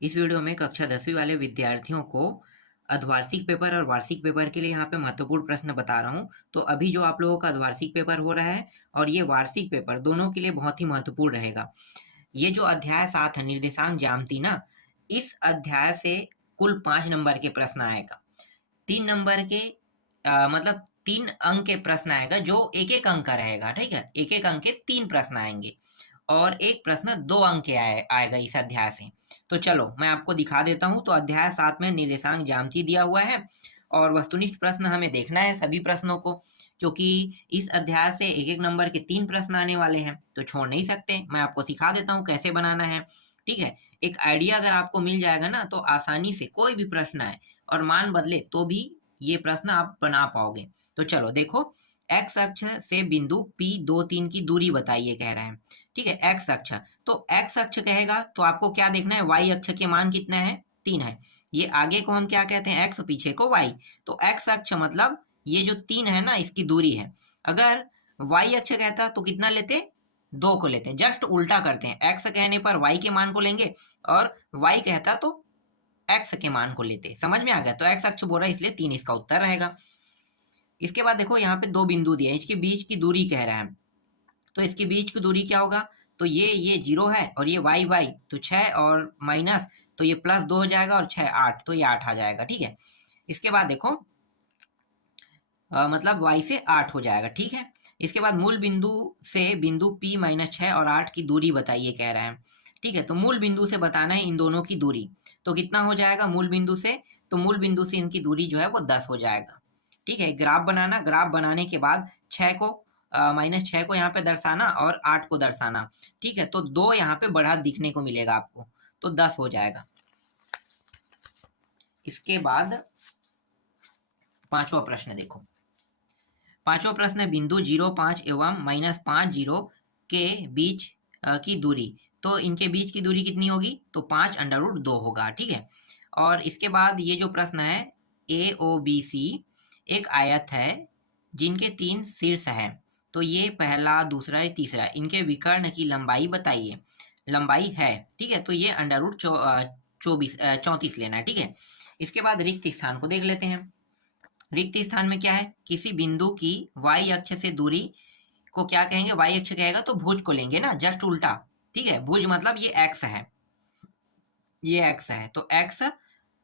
इस वीडियो में कक्षा 10वीं वाले विद्यार्थियों को अर्धवार्षिक पेपर और वार्षिक पेपर के लिए यहाँ पे महत्वपूर्ण प्रश्न बता रहा हूँ। तो अभी जो आप लोगों का अर्धवार्षिक पेपर हो रहा है और ये वार्षिक पेपर दोनों के लिए बहुत ही महत्वपूर्ण रहेगा। ये जो अध्याय 7 है निर्देशांक ज्यामिति ना, इस अध्याय से कुल 5 नंबर के प्रश्न आएगा। 3 नंबर के मतलब 3 अंक के प्रश्न आएगा जो एक एक अंक का रहेगा, ठीक है। एक एक अंक के 3 प्रश्न आएंगे और एक प्रश्न 2 अंक के आएगा इस अध्याय से। तो चलो मैं आपको दिखा देता हूँ। तो अध्याय 7 में निर्देशांक ज्यामिति दिया हुआ है और वस्तुनिष्ठ प्रश्न हमें देखना है सभी प्रश्नों को, क्योंकि इस अध्याय से एक एक नंबर के 3 प्रश्न आने वाले हैं तो छोड़ नहीं सकते। मैं आपको सिखा देता हूँ कैसे बनाना है, ठीक है। एक आइडिया अगर आपको मिल जाएगा ना तो आसानी से कोई भी प्रश्न आए और मान बदले तो भी ये प्रश्न आप बना पाओगे। तो चलो देखो, एक्स अक्ष से बिंदु P 2 3 की दूरी बताइए कह रहे हैं, ठीक है। एक्स अक्ष, तो एक्स अक्ष कहेगा तो आपको क्या देखना है, वाई अक्ष के मान कितने हैं, 3 है। ये आगे को हम क्या कहते हैं, एक्स, पीछे को वाई। तो एक्स अक्ष मतलब ये जो 3 है ना इसकी दूरी है। अगर वाई अक्ष कहता तो कितना लेते, 2 को लेते हैं। जस्ट उल्टा करते हैं, एक्स कहने पर वाई के मान को लेंगे और वाई कहता तो एक्स के मान को लेते। समझ में आ गया। तो एक्स अक्ष बोल रहा है इसलिए 3 इसका उत्तर रहेगा। इसके बाद देखो यहाँ पे 2 बिंदु दिया है, इसके बीच की दूरी कह रहा है। तो इसके बीच की दूरी क्या होगा, तो ये 0 है और ये वाई वाई, तो 6 और माइनस, तो ये प्लस 2 हो जाएगा और 6 8, तो ये 8 आ जाएगा, ठीक है। इसके बाद देखो मतलब y से 8 हो जाएगा, ठीक है। इसके बाद मूल बिंदु से बिंदु P माइनस 6 और 8 की दूरी बताइए कह रहे हैं, ठीक है। तो मूल बिंदु से बताना है इन दोनों की दूरी। तो कितना हो जाएगा मूल बिंदु से, तो मूल बिंदु से इनकी दूरी जो है वो 10 हो जाएगा, ठीक है। ग्राफ बनाना, ग्राफ बनाने के बाद 6 को -6 को यहाँ पे दर्शाना और 8 को दर्शाना, ठीक है। तो 2 यहाँ पे बढ़ा दिखने को मिलेगा आपको, तो 10 हो जाएगा। इसके बाद 5वां प्रश्न देखो। 5वां प्रश्न है बिंदु 0 5 एवं -5 0 के बीच की दूरी। तो इनके बीच की दूरी कितनी होगी, तो 5√2 होगा, ठीक है। और इसके बाद ये जो प्रश्न है, AOBC एक आयत है जिनके 3 शीर्ष हैं। तो ये पहला, दूसरा, तीसरा, इनके विकर्ण की लंबाई बताइए। लंबाई है, ठीक है। तो ये √34 लेना है, ठीक है। इसके बाद रिक्त स्थान को देख लेते हैं। रिक्त स्थान में क्या है, किसी बिंदु की y अक्ष से दूरी को क्या कहेंगे, y अक्ष कहेगा तो भुज को लेंगे ना, जस्ट उल्टा, ठीक है। भुज मतलब ये x है, ये x है, तो x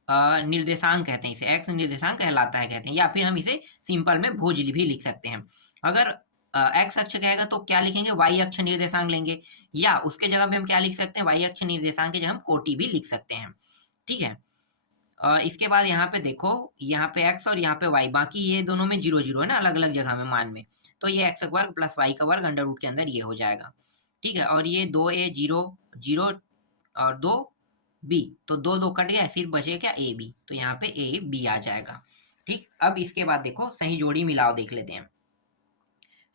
निर्देशांक कहते हैं इसे, x निर्देशांक कहलाता है कहते हैं, या फिर हम इसे सिंपल में भुज भी लिख सकते हैं। अगर x अक्ष कहेगा तो क्या लिखेंगे, y अक्ष निर्देशांक लेंगे, या उसके जगह पे हम क्या लिख सकते हैं, y अक्ष निर्देशांक की जगह हम कोटि भी लिख सकते हैं, ठीक है। इसके बाद यहाँ पे देखो, यहाँ पे x और यहाँ पे y, बाकी ये दोनों में 0 0 है ना, अलग अलग जगह में मान में। तो ये x वर्ग प्लस y का वर्ग अंडर रूट के अंदर ये हो जाएगा, ठीक है। और ये 2a 0 0 और 2b, तो 2 2 कट गया, सिर्फ बचे क्या, a b, तो यहाँ पे a b आ जाएगा, ठीक। अब इसके बाद देखो सही जोड़ी मिलाओ देख लेते हैं।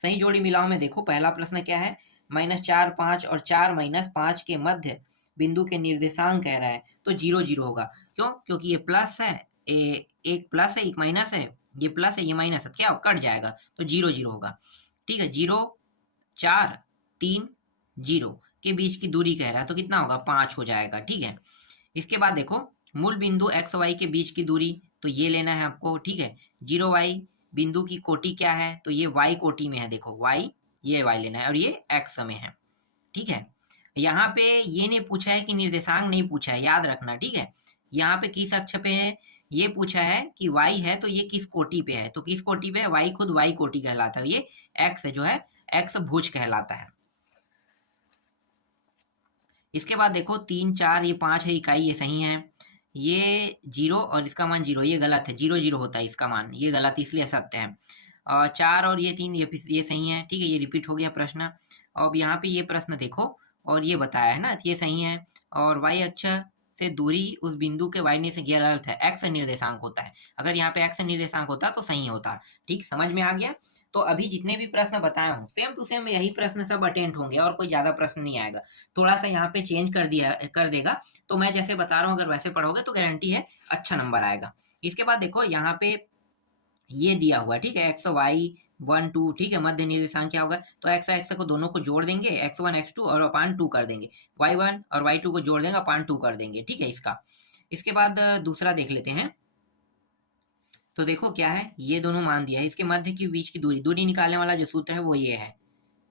सही जोड़ी मिलाओ में देखो पहला प्रश्न क्या है, -4 5 और 4 -5 के मध्य बिंदु के निर्देशांक कह रहा है, तो 0 0 होगा। क्यों, क्योंकि ये प्लस है, एक प्लस है एक माइनस है, ये प्लस है ये माइनस है, क्या कट जाएगा, तो 0 0 होगा, ठीक है। 0 4 3 0 के बीच की दूरी कह रहा है, तो कितना होगा, 5 हो जाएगा, ठीक है। इसके बाद देखो मूल बिंदु एक्स वाई के बीच की दूरी, तो ये लेना है आपको, ठीक है। 0 वाई बिंदु की कोटि क्या है, तो ये y कोटि में है, देखो y, ये y लेना है और ये x में है, ठीक है। यहाँ पे ये नहीं पूछा है कि निर्देशांक नहीं पूछा है, याद रखना, ठीक है। यहाँ पे किस अक्ष पे है, ये पूछा है कि y है तो ये किस कोटि पे है, तो किस कोटि पे है, y खुद y कोटि कहलाता है, ये x जो है x भुज कहलाता है। इसके बाद देखो 3 4 ये 5 है इकाई, ये सही है। ये 0 और इसका मान 0, ये गलत है, 0 0 होता है इसका मान, ये गलत इसलिए सत्य है। और 4 और ये 3 ये सही है, ठीक है, ये रिपीट हो गया प्रश्न। अब यहाँ पे ये प्रश्न देखो और ये बताया है ना, ये सही है। और y अक्ष से दूरी उस बिंदु के y से गैर अर्थ है, x निर्देशांक होता है, अगर यहाँ पे x निर्देशांक होता तो सही होता, ठीक, समझ में आ गया। तो अभी जितने भी प्रश्न बताया हूँ सेम टू सेम यही प्रश्न सब अटेंड होंगे और कोई ज्यादा प्रश्न नहीं आएगा। थोड़ा सा यहाँ पे चेंज कर देगा, तो मैं जैसे बता रहा हूँ अगर वैसे पढ़ोगे तो गारंटी है अच्छा नंबर आएगा। इसके बाद देखो यहाँ पे ये दिया हुआ है, ठीक है, एक्स वाई 1 2, ठीक है। मध्य निर्देशांक क्या होगा, तो एक्स एक्स को दोनों को जोड़ देंगे, x1 x2 और अपान 2 कर देंगे, y1 और y2 को जोड़ देंगे, अपान 2 कर देंगे, ठीक है इसका। इसके बाद दूसरा देख लेते हैं। तो देखो क्या है, ये दोनों मान दिया है, इसके मध्य की बीच की दूरी, दूरी निकालने वाला जो सूत्र है वो ये है,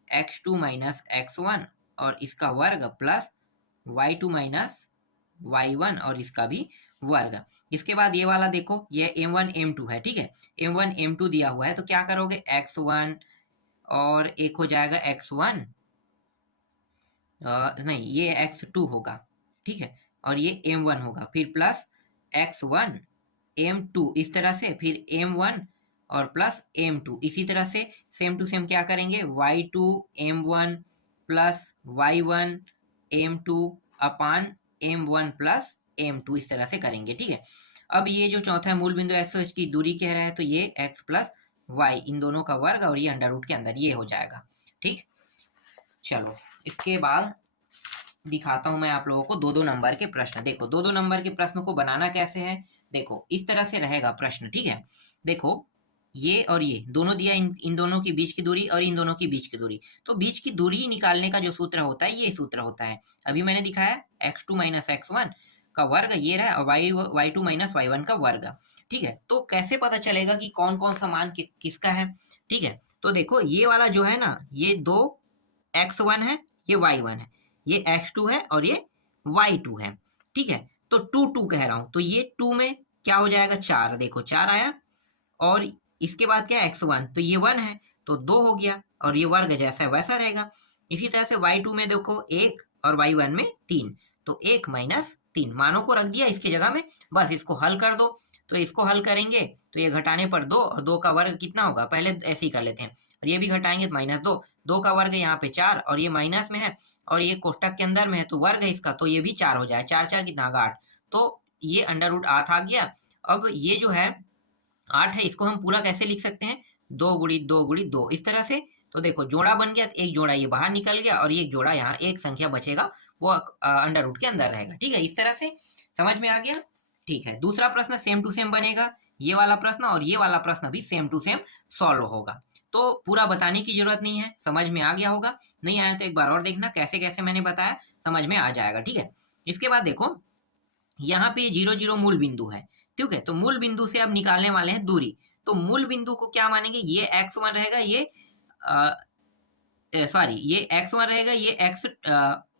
x2 माइनस x1 और इसका वर्ग प्लस y2 माइनस y1 और इसका भी वर्ग। इसके बाद ये वाला देखो, ये m1 m2 है, ठीक है। m1 m2 दिया हुआ है, तो क्या करोगे, x1 और एक हो जाएगा x1, नहीं ये x2 होगा, ठीक है, और ये m1 होगा, फिर प्लस x1 m2 इस तरह से, फिर m1 और प्लस m2 इसी तरह से, सेम टू सेम क्या करेंगे, y2 m1 plus y1 m2 अपान m1 प्लस m2 इस तरह से करेंगे, ठीक है। अब ये जो चौथा मूल बिंदु x की दूरी कह रहा है, तो ये x प्लस y इन दोनों का वर्ग और ये अंडर रूट के अंदर ये हो जाएगा, ठीक। चलो इसके बाद दिखाता हूं मैं आप लोगों को 2-2 नंबर के प्रश्न। देखो 2-2 नंबर के प्रश्न को बनाना कैसे है, देखो इस तरह से रहेगा प्रश्न, ठीक है। देखो ये और ये दोनों दिया, इन दोनों की बीच की दूरी और इन दोनों की बीच की दूरी, तो बीच की दूरी निकालने का जो सूत्र होता है ये सूत्र होता है, अभी मैंने दिखाया x2 माइनस x1 का वर्ग ये रहा, और y2 माइनस y1 का वर्ग, ठीक है। तो कैसे पता चलेगा कि कौन कौन सा मान किसका है, ठीक है। तो देखो ये वाला जो है ना, ये 2 x1 है, ये y1 है, ये x2 है और ये y2 है, ठीक है। तो 2 2 कह रहा हूं, तो ये 2 में क्या हो जाएगा, 4, देखो 4 आया, और इसके बाद क्या x1, तो ये 1 है तो 2 हो गया, और ये वर्ग जैसा है वैसा रहेगा। इसी तरह से y2 में देखो 1 और y1 में 3, तो 1 माइनस 3 मानों को रख दिया इसकी जगह में, बस इसको हल कर दो। तो इसको हल करेंगे तो ये घटाने पर 2, और 2 का वर्ग कितना होगा, पहले ऐसे ही कर लेते हैं, और ये भी घटाएंगे तो माइनस 2, 2 का वर्ग यहाँ पे 4, और ये माइनस में है और ये कोष्टक के अंदर में है तो वर्ग है इसका, तो ये भी 4 हो जाए, 4 4 कितना होगा 8, तो ये अंडर रूट 8 आ गया। अब ये जो है 8 है, इसको हम पूरा कैसे लिख सकते हैं, 2 गुणित 2 गुणित 2 इस तरह से। तो देखो जोड़ा बन गया, तो एक जोड़ा ये बाहर निकल गया और एक जोड़ा यहाँ एक संख्या बचेगा वो अंडर रूट के अंदर रहेगा, ठीक है। इस तरह से समझ में आ गया, ठीक है। दूसरा प्रश्न सेम टू सेम बनेगा, ये वाला प्रश्न और ये वाला प्रश्न भी सेम टू सेम सॉल्व होगा, तो पूरा बताने की जरूरत नहीं है, समझ में आ गया होगा। नहीं आया तो एक बार और देखना कैसे कैसे मैंने बताया, समझ में आ जाएगा, ठीक है। इसके बाद देखो यहाँ पे 0 0 मूल बिंदु है, ठीक है। तो मूल बिंदु से अब निकालने वाले हैं दूरी, तो मूल बिंदु को क्या मानेंगे, ये x1 रहेगा, ये सॉरी ये x1 रहेगा, ये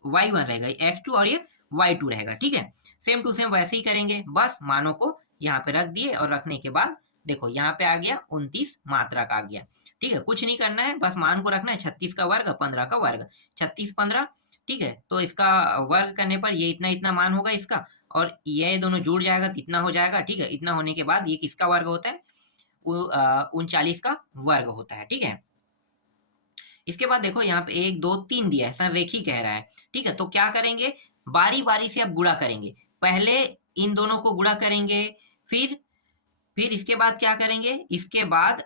y1 रहेगा, x2 और ये y2 रहेगा, ठीक है। सेम टू सेम वैसे ही करेंगे, बस मानों को यहाँ पे रख दिए, और रखने के बाद देखो यहाँ पे आ गया 29 मात्रक आ गया, ठीक है। कुछ नहीं करना है, बस मान को रखना है, 36 का वर्ग 15 का वर्ग, 36 15, ठीक है। तो इसका वर्ग करने पर ये इतना इतना मान होगा इसका, और ये दोनों जुड़ जाएगा तो इतना हो जाएगा, ठीक है। इतना होने के बाद ये किसका वर्ग होता है, 39 का वर्ग होता है, ठीक है। इसके बाद देखो यहाँ पे 1 2 3 दिया है, संरेखी कह रहा है, ठीक है। तो क्या करेंगे, बारी बारी से अब गुणा करेंगे, पहले इन दोनों को गुणा करेंगे, फिर इसके बाद क्या करेंगे, इसके बाद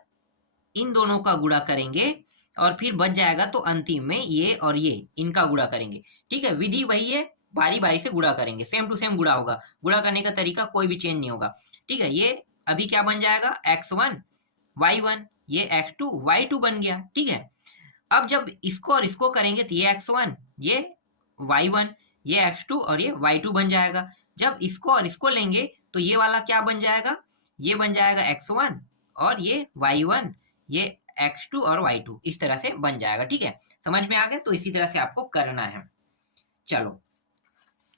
इन दोनों का गुणा करेंगे, और फिर बच जाएगा तो अंतिम में ये और ये इनका गुणा करेंगे, ठीक है। विधि वही है, बारी बारी से गुणा करेंगे, सेम टू सेम गुणा होगा, गुणा करने का तरीका कोई भी चेंज नहीं होगा, ठीक है। ये अभी क्या बन जाएगा, x1 y1, ये x2 y2 बन गया, ठीक है। अब जब इसको और इसको करेंगे तो ये x1 ये y1 ये x2 और ये y2 बन जाएगा। जब इसको और इसको लेंगे तो ये वाला क्या बन जाएगा, ये बन जाएगा x1 और ये y1 ये x2 और y2 इस तरह से बन जाएगा, ठीक है। समझ में आ गया, तो इसी तरह से आपको करना है। चलो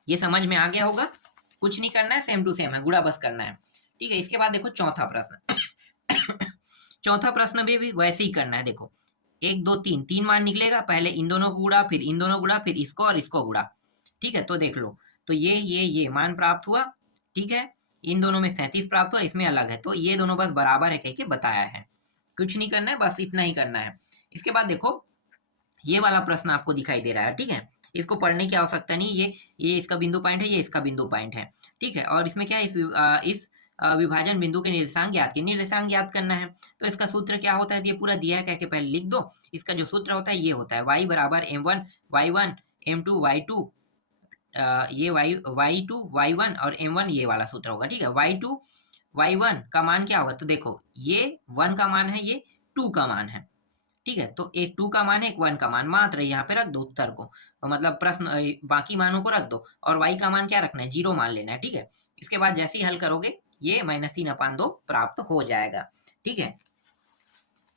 ये समझ में आ गया होगा, कुछ नहीं करना है, सेम टू सेम है, गुणा बस करना है, ठीक है। इसके बाद देखो चौथा प्रश्न चौथा प्रश्न भी वैसे ही करना है। देखो 1 2 3 3 मान निकलेगा, पहले इन दोनों को गुणा, फिर इन दोनों गुणा, फिर इसको और इसको गुणा, ठीक है। तो देख लो, तो ये मान प्राप्त हुआ, ठीक है। इन दोनों में 37 प्राप्त हुआ, इसमें अलग है, तो ये दोनों बस बराबर है कह के बताया है, कुछ नहीं करना है, बस इतना ही करना है। इसके बाद देखो ये वाला प्रश्न आपको दिखाई दे रहा है, ठीक है। इसको पढ़ने की आवश्यकता नहीं, ये इसका बिंदु पॉइंट है, ये इसका बिंदु पॉइंट है, ठीक है। और इसमें क्या है, इस विभाजन बिंदु के निर्देशांक ज्ञात किए, निर्देशांक ज्ञात करना है, तो इसका सूत्र क्या होता है, ये पूरा दिया है कह के पहले लिख दो। इसका जो सूत्र होता है ये होता है y बराबर m1 y1 m2 y2, ये y2 y1 और m1 ये वाला सूत्र होगा, ठीक है। y2 y1 का मान क्या होगा, तो देखो ये 1 का मान है, ये 2 का मान है, ठीक है। तो एक 2 का मान है, एक 1 का मान, मात्र यहाँ पे रख दो उत्तर को, मतलब प्रश्न बाकी मानों को रख दो, और y का मान क्या रखना है, 0 मान लेना है, ठीक है। इसके बाद जैसे ही हल करोगे ये -3/2 प्राप्त हो जाएगा, ठीक है।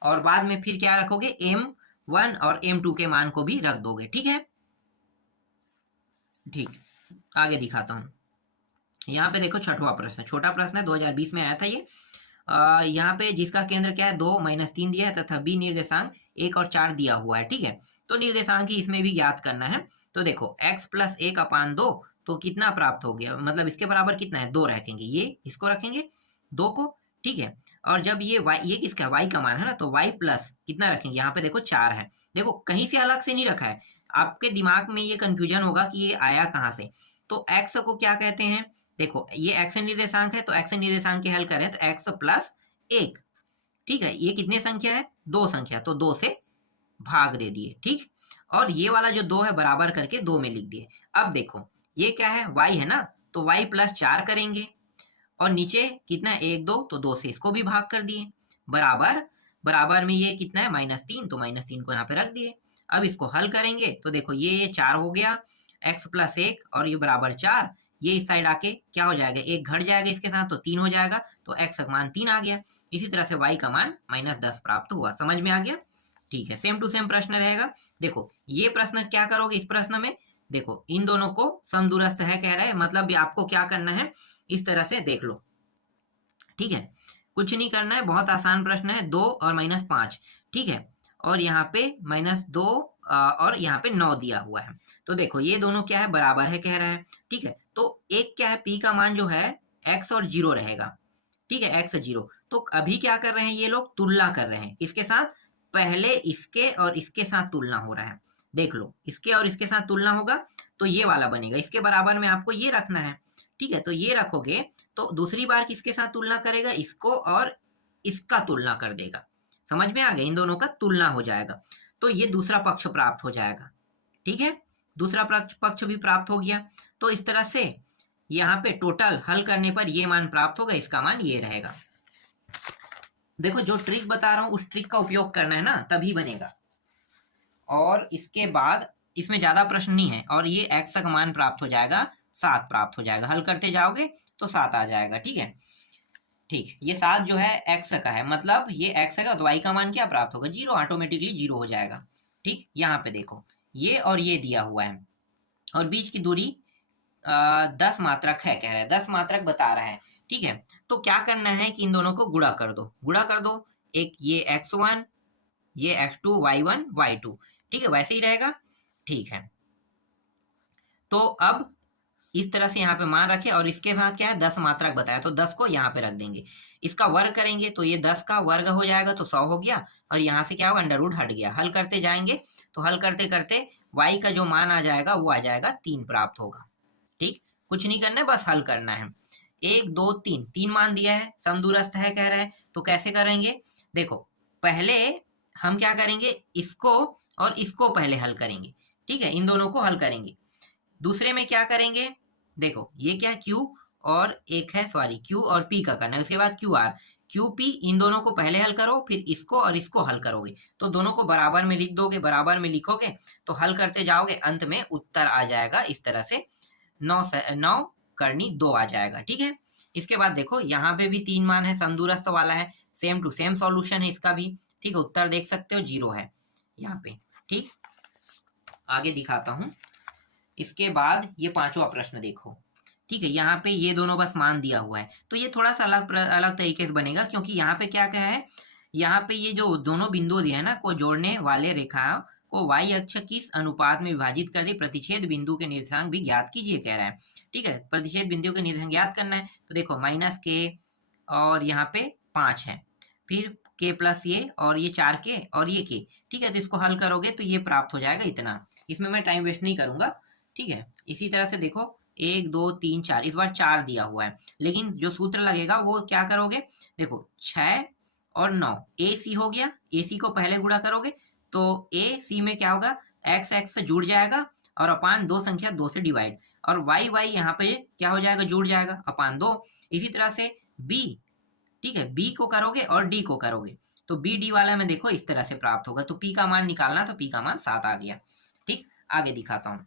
और बाद में फिर क्या रखोगे, m1 और m2 के मान को भी रख दोगे, ठीक है। ठीक, आगे दिखाता हूँ। यहाँ पे देखो छठवां प्रश्न, छोटा प्रश्न है, 2020 में आया था ये। यहाँ पे जिसका केंद्र क्या है, 2 -3 दिया है तथा b निर्देशांक 1 और 4 दिया हुआ है, ठीक है। तो निर्देशांक ही इसमें भी ज्ञात करना है। तो देखो x + 1/2 तो कितना प्राप्त हो गया, मतलब इसके बराबर कितना है, 2 रखेंगे, ये इसको रखेंगे 2 को, ठीक है। और जब ये y, ये किसका y का मान है ना, तो y प्लस कितना रखेंगे, यहाँ पे देखो 4 है, देखो कहीं से अलग से नहीं रखा है, आपके दिमाग में ये कंफ्यूजन होगा कि ये आया कहाँ से। तो x को क्या कहते हैं, देखो ये x निर्देशांक है, तो x निर्देशांक के हल करें तो x + 1, ठीक है। ये कितने संख्या है, 2 संख्या, तो 2 से भाग दे दिए, ठीक। और ये वाला जो 2 है बराबर करके 2 में लिख दिए। अब देखो ये क्या है, y है ना, तो y + 4 करेंगे, और नीचे कितना है 1 2, तो 2 से इसको भी भाग कर दिए, बराबर बराबर में ये कितना है -3, तो -3 को यहाँ पे रख दिए। अब इसको हल करेंगे तो देखो ये 4 हो गया, x + 1 और ये बराबर 4, ये इस साइड आके क्या हो जाएगा, 1 घट जाएगा इसके साथ, तो 3 हो जाएगा, तो x का मान 3 आ गया। इसी तरह से y का मान -10 प्राप्त हुआ, समझ में आ गया, ठीक है। सेम टू सेम प्रश्न रहेगा। देखो ये प्रश्न क्या करोगे, इस प्रश्न में देखो इन दोनों को समदूरस्थ है कह रहा है, मतलब आपको क्या करना है, इस तरह से देख लो, ठीक है। कुछ नहीं करना है, बहुत आसान प्रश्न है, 2 और -5, ठीक है। और यहाँ पे -2 और यहाँ पे 9 दिया हुआ है, तो देखो ये दोनों क्या है, बराबर है कह रहा है, ठीक है। तो एक क्या है, p का मान जो है x और 0 रहेगा, ठीक है, x 0। तो अभी क्या कर रहे हैं ये लोग, तुलना कर रहे हैं किसके साथ, पहले इसके और इसके साथ तुलना हो रहा है, देख लो इसके और इसके साथ तुलना होगा तो ये वाला बनेगा, इसके बराबर में आपको ये रखना है, ठीक है। तो ये रखोगे तो दूसरी बार किसके साथ तुलना करेगा, इसको और इसका तुलना कर देगा, समझ में आ गया, इन दोनों का तुलना हो जाएगा, तो ये दूसरा पक्ष प्राप्त हो जाएगा, ठीक है। दूसरा पक्ष भी प्राप्त हो गया। तो इस तरह से यहाँ पे टोटल हल करने पर ये मान प्राप्त होगा, इसका मान ये रहेगा। देखो जो ट्रिक बता रहा हूँ उस ट्रिक का उपयोग करना है ना, तभी बनेगा। और इसके बाद इसमें ज्यादा प्रश्न नहीं है, और ये x का मान प्राप्त हो जाएगा 7 प्राप्त हो जाएगा, हल करते जाओगे तो 7 आ जाएगा, ठीक है। ठीक, ये 7 जो है x का है, मतलब ये x का, तो y का मान क्या प्राप्त होगा, 0, ऑटोमेटिकली 0 हो जाएगा, ठीक। यहाँ पे देखो ये और ये दिया हुआ है, और बीच की दूरी 10 मात्रक है कह रहा है, 10 मात्रक बता रहा है, ठीक है। तो क्या करना है कि इन दोनों को गुणा कर दो, गुणा कर दो, एक ये x1, ये x2, y1 y2, ठीक है, वैसे ही रहेगा, ठीक है। तो अब इस तरह से यहाँ पे मान रखे, और इसके बाद क्या है, 10 मात्रक बताया, तो 10 को यहाँ पे रख देंगे, इसका वर्ग करेंगे तो ये 10 का वर्ग हो जाएगा, तो 100 हो गया, और यहाँ से क्या होगा, अंडर हट गया। हल करते जाएंगे तो हल करते करते y का जो मान आ जाएगा वो आ जाएगा 3 प्राप्त होगा, ठीक। कुछ नहीं करना है, बस हल करना है। 1 2 3, 3 मान दिया है, समदूरस्थ है कह रहा है, तो कैसे करेंगे, देखो पहले हम क्या करेंगे, इसको और इसको पहले हल करेंगे, ठीक है, इन दोनों को हल करेंगे। दूसरे में क्या करेंगे, देखो ये क्या है, Q और एक है, सॉरी Q और P का करना है, उसके बाद QR, QP, इन दोनों को पहले हल करो, फिर इसको और इसको हल करोगे, तो दोनों को बराबर में लिख दोगे, बराबर में लिखोगे तो हल करते जाओगे, अंत में उत्तर आ जाएगा इस तरह से 9 करनी 2 आ जाएगा, ठीक है। इसके बाद देखो यहाँ पे भी 3 मान है, समदूरस्थ वाला है, सेम टू सेम सॉल्यूशन है इसका भी, ठीक है। उत्तर देख सकते हो 0 है यहाँ पे, ठीक। आगे दिखाता हूँ। इसके बाद ये 5वां प्रश्न देखो, ठीक है। यहाँ पे ये दोनों बस मान दिया हुआ है, तो ये थोड़ा सा अलग तरीके से बनेगा, क्योंकि यहाँ पे क्या क्या है, यहाँ पे ये जो दोनों बिंदु दिए है ना, को जोड़ने वाले रेखा को y अक्ष किस अनुपात में विभाजित कर दे, प्रतिच्छेद बिंदु के निर्देशांक भी ज्ञात कीजिए कह रहा है, ठीक है। प्रतिच्छेद बिंदु के निर्देशांक ज्ञात करना है, तो देखो -k और यहाँ पे 5 है, फिर k प्लस ये और ये 4k और ये k, ठीक है। तो इसको हल करोगे तो ये प्राप्त हो जाएगा इतना, इसमें मैं टाइम वेस्ट नहीं करूंगा, ठीक है। इसी तरह से देखो 1 2 3 4, इस बार 4 दिया हुआ है, लेकिन जो सूत्र लगेगा वो क्या करोगे, देखो 6 और 9, AC हो गया, AC को पहले गुणा करोगे तो AC में क्या होगा, x से जुड़ जाएगा, और अपान 2 संख्या 2 से डिवाइड, और y यहाँ पे क्या हो जाएगा, जुड़ जाएगा, अपान 2। इसी तरह से B, ठीक है, B को करोगे और D को करोगे तो बी डी वाला में देखो इस तरह से प्राप्त होगा। तो पी का मान निकालना, तो पी का मान 7 आ गया। ठीक, आगे दिखाता हूँ।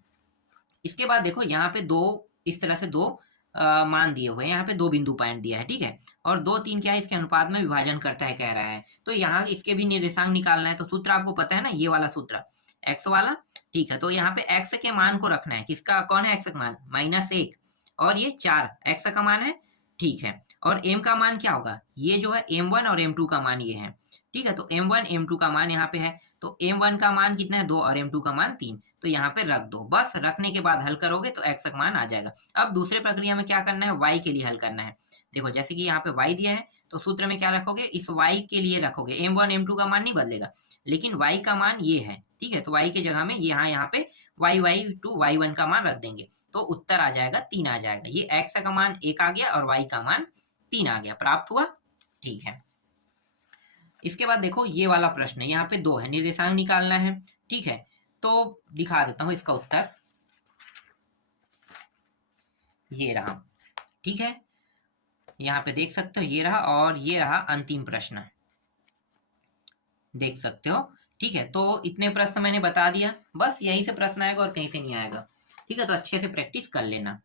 इसके बाद देखो यहाँ पे दो इस तरह से दो मान दिए हुए हैं, यहाँ पे 2 बिंदु पॉइंट दिया है, ठीक है, और 2 3 क्या है, इसके अनुपात में विभाजन करता है कह रहा है। तो यहाँ इसके भी निर्देशांक निकालना है। तो सूत्र आपको पता है ना, ये वाला सूत्र x वाला, ठीक है। तो यहाँ पे x के मान को रखना है, किसका कौन है x का मान, -1, और ये 4 x का मान है, ठीक है। और m का मान क्या होगा, ये जो है m1 और m2 का मान ये है, ठीक है। तो m1 m2 का मान यहाँ पे है, तो m1 का मान कितना है 2 और m2 का मान 3, तो यहाँ पे रख दो। बस रखने के बाद हल करोगे तो x का मान आ जाएगा। अब दूसरे प्रक्रिया में क्या करना है, y के लिए हल करना है। देखो जैसे कि यहाँ पे y दिया है, तो सूत्र में क्या रखोगे, इस y के लिए रखोगे, m1 m2 का मान नहीं बदलेगा, लेकिन y का मान ये है, ठीक है। तो y की जगह में यहाँ पे y2 y1 का मान रख देंगे, तो उत्तर आ जाएगा 3 आ जाएगा। ये x का मान 1 आ गया और y का मान 3 आ गया, प्राप्त हुआ, ठीक है। इसके बाद देखो ये वाला प्रश्न है, यहाँ पे 2 है, निर्देशांक निकालना है, ठीक है। तो दिखा देता हूं इसका उत्तर, ये रहा, ठीक है। यहाँ पे देख सकते हो ये रहा, और ये रहा अंतिम प्रश्न, देख सकते हो, ठीक है। तो इतने प्रश्न मैंने बता दिया, बस यही से प्रश्न आएगा और कहीं से नहीं आएगा, ठीक है। तो अच्छे से प्रैक्टिस कर लेना।